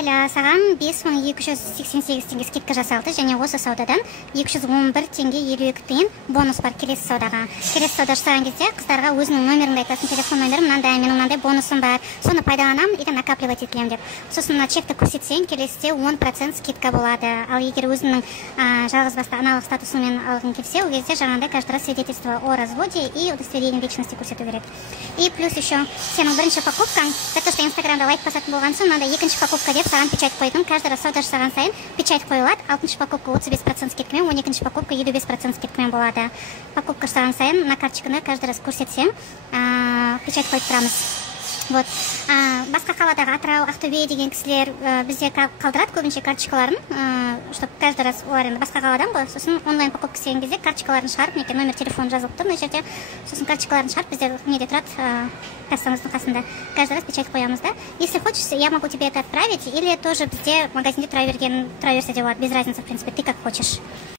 Майля, саған 5288 теңге скидка жасалды, және осы саудадан 211 теңге 52 тиын бонус бар келесі саудаға. Келесі сауда жасаған кезде қыздарға өзінің номеріңді айтасың, телефон номерім мынандай, менің мынандай бонусым бар, соны пайдаланамын и накапливать етілем деп. Сосын мына чекті көрсетсең, келесіде 10% скидка болады. Ал егер өзінің жалғызбасты аналық статусымен алғың келсе, ол кезде жаңағыдай каждый раз свидетельство о разводе и удостоверение личности көрсету керек. И плюс еще сенің бірінші покупкаң, за то, что Инстаграмда лайк басатын болған соң, мынандай екінші покупка деп саған печать қойдым. Каждый раз сауда жасаған сайын печать қойылады. 6-шы покупка 35% скидкамен, 12-ші покупка 55% скидкамен болады. Покупка жасаған сайын на карточканы каждый раз көрсетсең, печать қойып тұрамыз. Вот. Басқа қаладағы Атырау, Ақтөбе деген кісілер бізде қалдырады көбінше карточкаларын, чтобы каждый раз олар енді басқа қаладан ғой. Сосын онлайн покупка істеген кезде карточкаларын шығарып, неке номер телефон жазылып тұр мына жерде. Сосын карточкаларын шығарып бізде неде тұрады, кассамыздың қасында. Каждый раз печать қоямыз да. Если хочешь, я могу тебе это отправить, или тоже бізде магазинде тұра берсе де болады, без разницы, в принципе, ты как хочешь.